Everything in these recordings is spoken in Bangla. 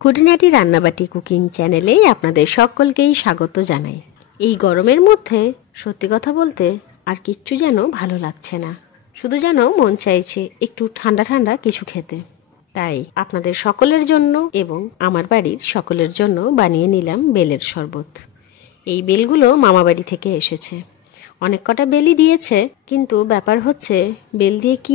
খুঁটিনাটি রান্নাবাটি কুকিং চ্যানেলে আপনাদের সকলকেই স্বাগত জানাই। এই গরমের মধ্যে সত্যি কথা বলতে আর কিচ্ছু যেন ভালো লাগছে না, শুধু যেন মন চাইছে একটু ঠান্ডা ঠান্ডা কিছু খেতে। তাই আপনাদের সকলের জন্য এবং আমার বাড়ির সকলের জন্য বানিয়ে নিলাম বেলের শরবত। এই বেলগুলো মামাবাড়ি থেকে এসেছে, অনেক কটা বেলই দিয়েছে, কিন্তু ব্যাপার হচ্ছে বেল দিয়ে কি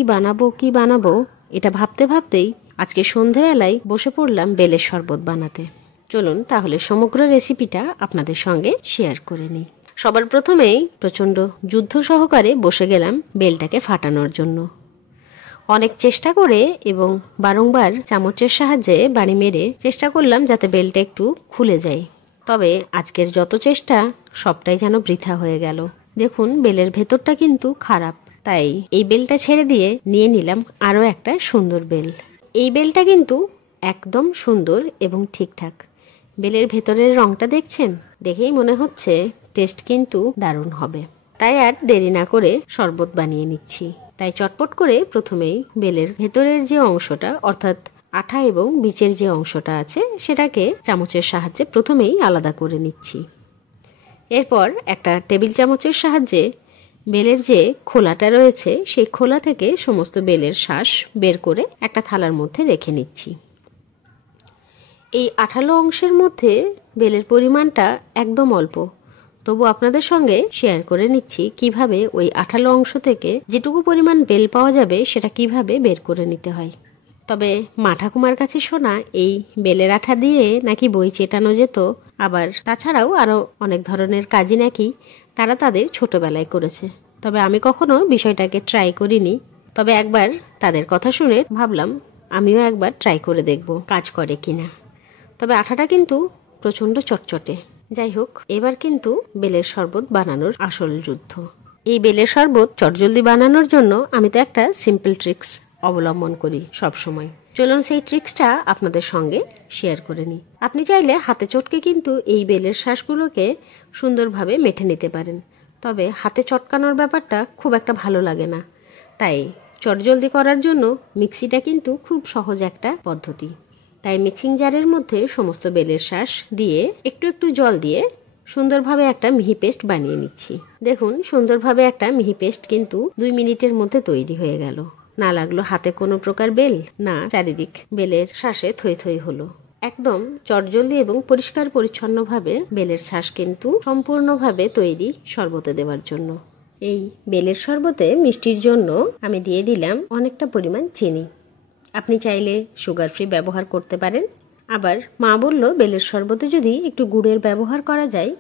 বানাবো এটা ভাবতে ভাবতেই আজকে সন্ধেবেলায় বসে পড়লাম বেলের শরবত বানাতে। চলুন তাহলে সমগ্র রেসিপিটা আপনাদের সঙ্গে শেয়ার করে নিই। সবার প্রথমেই প্রচণ্ড যুদ্ধ সহকারে বসে গেলাম বেলটাকে ফাটানোর জন্য। অনেক চেষ্টা করে এবং বারংবার চামচের সাহায্যে বাড়ি মেরে চেষ্টা করলাম যাতে বেলটা একটু খুলে যায়, তবে আজকের যত চেষ্টা সবটাই যেন বৃথা হয়ে গেল। দেখুন বেলের ভেতরটা কিন্তু খারাপ, তাই এই বেলটা ছেড়ে দিয়ে নিয়ে নিলাম আরও একটা সুন্দর বেল। এই বেলটা কিন্তু একদম সুন্দর এবং ঠিকঠাক। বেলের ভেতরের রংটা দেখছেন, দেখেই মনে হচ্ছে টেস্ট কিন্তু দারুণ হবে। তাই আর দেরি না করে শরবত বানিয়ে নিচ্ছি। তাই চটপট করে প্রথমেই বেলের ভেতরের যে অংশটা অর্থাৎ আঠা এবং বীজের যে অংশটা আছে সেটাকে চামচের সাহায্যে প্রথমেই আলাদা করে নিচ্ছি। এরপর একটা টেবিল চামচের সাহায্যে বেলের যে খোলাটা রয়েছে সেই খোলা থেকে সমস্ত বেলের শাঁস বের করে একটা থালার মধ্যে রেখে নিচ্ছি। এই আঠালো অংশের মধ্যে বেলের পরিমাণটা একদম অল্প, তবু আপনাদের সঙ্গে শেয়ার করে নিচ্ছি কিভাবে ওই আঠালো অংশ থেকে যেটুকু পরিমাণ বেল পাওয়া যাবে সেটা কিভাবে বের করে নিতে হয়। তবে মা ঠাকুমার কাছে শোনা এই বেলের আঠা দিয়ে নাকি বই চেটানো যেত, আবার তাছাড়াও আরও অনেক ধরনের কাজই নাকি তারা তাদের ছোটবেলায় করেছে। তবে আমি কখনো বিষয়টাকে ট্রাই করিনি, তবে একবার তাদের কথা শুনে ভাবলাম আমিও একবার ট্রাই করে দেখব কাজ করে কিনা। তবে আঠাটা কিন্তু প্রচণ্ড চটচটে। যাই হোক, এবার কিন্তু বেলের শরবত বানানোর আসল যুদ্ধ। এই বেলের শরবত চটজলদি বানানোর জন্য আমি তো একটা সিম্পল ট্রিক্স অবলম্বন করি সব সময়। চলুন সেই ট্রিক্সটা আপনাদের সঙ্গে শেয়ার করে নিই। আপনি চাইলে হাতে চটকে কিন্তু এই বেলের শাঁসগুলোকে সুন্দরভাবে মেখে নিতে পারেন, তবে হাতে চটকানোর ব্যাপারটা খুব একটা ভালো লাগে না। তাই চটজলদি করার জন্য মিক্সিটা কিন্তু খুব সহজ একটা পদ্ধতি। তাই মিক্সিং জারের মধ্যে সমস্ত বেলের শাঁস দিয়ে একটু একটু জল দিয়ে সুন্দরভাবে একটা মিহি পেস্ট বানিয়ে নিচ্ছি। দেখুন সুন্দরভাবে একটা মিহি পেস্ট কিন্তু 2 মিনিটের মধ্যে তৈরি হয়ে গেল। না লাগলো হাতে কোনো প্রকার বেল, না চারিদিক বেলের শাঁসে থই থই হলো। একদম চটজলদি এবং পরিষ্কার পরিচ্ছন্নভাবে বেলের শাঁস কিন্তু সম্পূর্ণভাবে তৈরি শরবতে দেওয়ার জন্য। এই বেলের শরবতে মিষ্টির জন্য আমি দিয়ে দিলাম অনেকটা পরিমাণ চিনি। আপনি চাইলে সুগার ফ্রি ব্যবহার করতে পারেন, আবার মা বলল বেলের শরবতে যদি একটু গুড়ের ব্যবহার করা যায়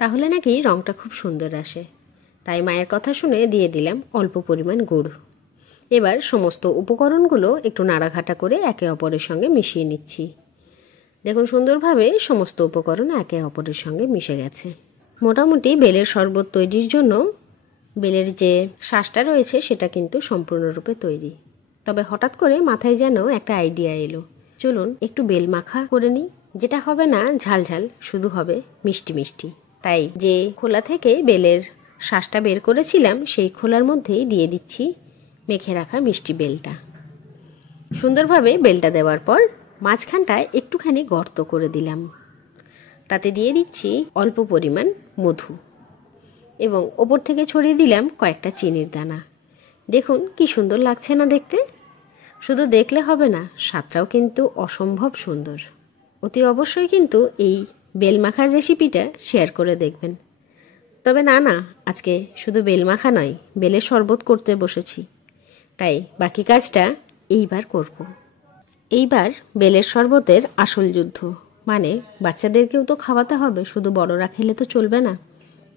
তাহলে নাকি রংটা খুব সুন্দর আসে। তাই মায়ের কথা শুনে দিয়ে দিলাম অল্প পরিমাণ গুড়। এবার সমস্ত উপকরণগুলো একটু নাড়াঘাটা করে একে অপরের সঙ্গে মিশিয়ে নিচ্ছি। দেখুন সুন্দরভাবে সমস্ত উপকরণ একে অপরের সঙ্গে মিশে গেছে। মোটামুটি বেলের শরবত তৈরির জন্য বেলের যে শাঁসটা রয়েছে সেটা কিন্তু সম্পূর্ণরূপে তৈরি। তবে হঠাৎ করে মাথায় যেন একটা আইডিয়া এলো, চলুন একটু বেল মাখা করে নিই, যেটা হবে না ঝাল ঝাল, শুধু হবে মিষ্টি মিষ্টি। তাই যে খোলা থেকে বেলের শাঁসটা বের করেছিলাম সেই খোলার মধ্যেই দিয়ে দিচ্ছি মেখে রাখা মিষ্টি বেলটা। সুন্দরভাবে বেলটা দেওয়ার পর মাঝখানটায় একটুখানি গর্ত করে দিলাম, তাতে দিয়ে দিচ্ছি অল্প পরিমাণ মধু এবং ওপর থেকে ছড়িয়ে দিলাম কয়েকটা চিনির দানা। দেখুন কি সুন্দর লাগছে না দেখতে? শুধু দেখলে হবে না, স্বাদটাও কিন্তু অসম্ভব সুন্দর। অতি অবশ্যই কিন্তু এই বেল মাখার রেসিপিটা শেয়ার করে দেখবেন। তবে না, আজকে শুধু বেল মাখা নয়, বেলের শরবত করতে বসেছি, তাই বাকি কাজটা এইবার করব। এইবার বেলের শরবতের আসল যুদ্ধ, মানে বাচ্চাদেরকেও তো খাওয়াতে হবে, শুধু বড়রা খেলে তো চলবে না।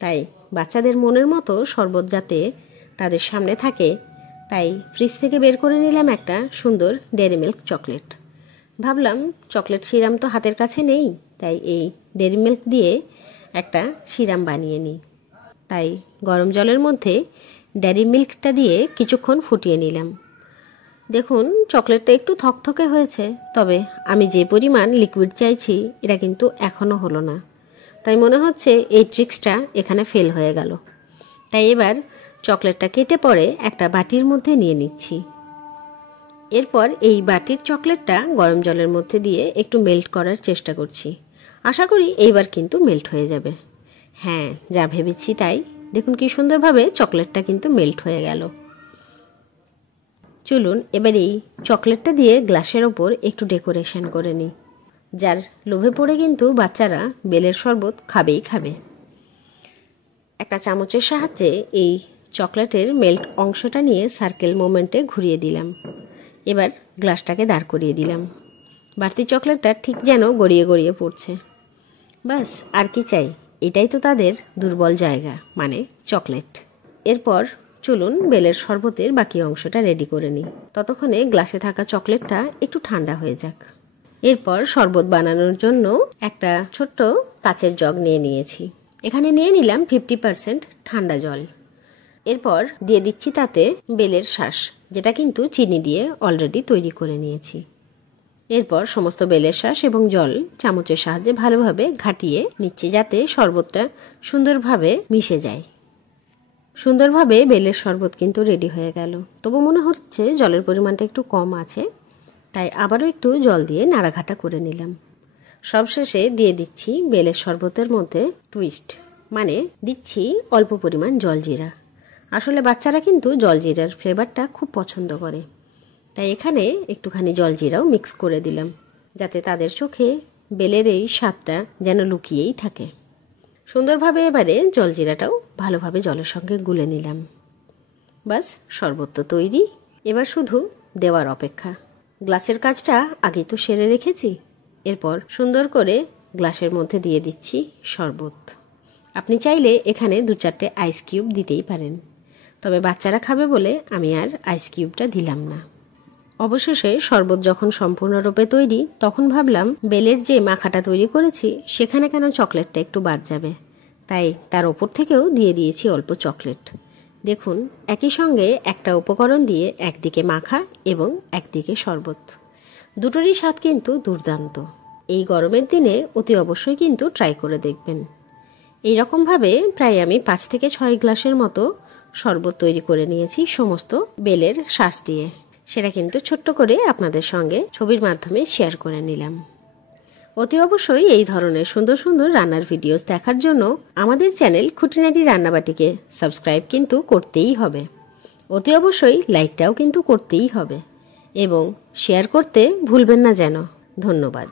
তাই বাচ্চাদের মনের মতো শরবত যাতে তাদের সামনে থাকে, তাই ফ্রিজ থেকে বের করে নিলাম একটা সুন্দর ডেয়ারি মিল্ক চকলেট। ভাবলাম চকলেট সিরাম তো হাতের কাছে নেই, তাই এই ডেয়ারি মিল্ক দিয়ে একটা সিরাম বানিয়ে নিই। তাই গরম জলের মধ্যে ডেয়ারি মিল্কটা দিয়ে কিছুক্ষণ ফুটিয়ে নিলাম। দেখুন চকলেটটা একটু থকথকে হয়েছে, তবে আমি যে পরিমাণ লিকুইড চাইছি এটা কিন্তু এখনও হলো না। তাই মনে হচ্ছে এই ট্রিক্সটা এখানে ফেল হয়ে গেল। তাই এবার চকলেটটা কেটে পরে একটা বাটির মধ্যে নিয়ে নিচ্ছি। এরপর এই বাটির চকলেটটা গরম জলের মধ্যে দিয়ে একটু মেল্ট করার চেষ্টা করছি। আশা করি এইবার কিন্তু মেল্ট হয়ে যাবে। হ্যাঁ, যা ভেবেছি তাই। দেখুন কি সুন্দরভাবে চকলেটটা কিন্তু মেল্ট হয়ে গেল। চলুন এবার এই চকলেটটা দিয়ে গ্লাসের ওপর একটু ডেকোরেশন করে নিই। যার লোভে পড়ে কিন্তু বাচ্চারা বেলের শরবত খাবেই খাবে। একটা চামচের সাহায্যে এই চকলেটের মেল্ট অংশটা নিয়ে সার্কেল মোমেন্টে ঘুরিয়ে দিলাম। এবার গ্লাসটাকে দাঁড় করিয়ে দিলাম। বাড়তি চকলেটটা ঠিক যেন গড়িয়ে গড়িয়ে পড়ছে। বাস, আর কি চাই? এটাই তো তাদের দুর্বল জায়গা, মানে চকলেট। এরপর চলুন বেলের শরবতের বাকি অংশটা রেডি করে নিই। ততক্ষণে গ্লাসে থাকা চকলেটটা একটু ঠান্ডা হয়ে যাক। এরপর শরবত বানানোর জন্য একটা ছোট্ট কাচের জগ নিয়ে নিয়েছি। এখানে নিয়ে নিলাম 50% ঠান্ডা জল। এরপর দিয়ে দিচ্ছি তাতে বেলের শাঁস, যেটা কিন্তু চিনি দিয়ে অলরেডি তৈরি করে নিয়েছি। এরপর সমস্ত বেলের শাঁস এবং জল চামচের সাহায্যে ভালোভাবে ঘাটিয়ে নিচ্ছি, যাতে শরবতটা সুন্দরভাবে মিশে যায়। সুন্দরভাবে বেলের শরবত কিন্তু রেডি হয়ে গেল। তবু মনে হচ্ছে জলের পরিমাণটা একটু কম আছে, তাই আবারও একটু জল দিয়ে নাড়াঘাটা করে নিলাম। সবশেষে দিয়ে দিচ্ছি বেলের শরবতের মধ্যে টুইস্ট, মানে দিচ্ছি অল্প পরিমাণ জলজিরা। আসলে বাচ্চারা কিন্তু জলজিরার ফ্লেভারটা খুব পছন্দ করে, তাই এখানে একটুখানি জলজিরাও মিক্স করে দিলাম, যাতে তাদের চোখে বেলের এই স্বাদটা যেন লুকিয়েই থাকে। সুন্দরভাবে এবারে জলজিরাটাও ভালোভাবে জলের সঙ্গে গুলে নিলাম। বাস, শরবত তো তৈরি। এবার শুধু দেওয়ার অপেক্ষা। গ্লাসের কাজটা আগে তো সেরে রেখেছি। এরপর সুন্দর করে গ্লাসের মধ্যে দিয়ে দিচ্ছি শরবত। আপনি চাইলে এখানে 2-4টে আইস কিউব দিতেই পারেন, তবে বাচ্চারা খাবে বলে আমি আর আইস কিউবটা দিলাম না। অবশেষে শরবত যখন সম্পূর্ণরূপে তৈরি, তখন ভাবলাম বেলের যে মাখাটা তৈরি করেছি সেখানে কেন চকলেটটা একটু বাদ যাবে, তাই তার ওপর থেকেও দিয়ে দিয়েছি অল্প চকলেট। দেখুন, একই সঙ্গে একটা উপকরণ দিয়ে একদিকে মাখা এবং একদিকে শরবত, দুটোরই স্বাদ কিন্তু দুর্দান্ত। এই গরমের দিনে অতি অবশ্যই কিন্তু ট্রাই করে দেখবেন। এইরকমভাবে প্রায় আমি 5 থেকে 6 গ্লাসের মতো শরবত তৈরি করে নিয়েছি সমস্ত বেলের শাঁস দিয়ে। সেটা কিন্তু ছোট্ট করে আপনাদের সঙ্গে ছবির মাধ্যমে শেয়ার করে নিলাম। অতি অবশ্যই এই ধরনের সুন্দর সুন্দর রান্নার ভিডিওস দেখার জন্য আমাদের চ্যানেল খুঁটিনাটি রান্নাবাটিকে সাবস্ক্রাইব কিন্তু করতেই হবে। অতি অবশ্যই লাইকটাও কিন্তু করতেই হবে এবং শেয়ার করতে ভুলবেন না যেন। ধন্যবাদ।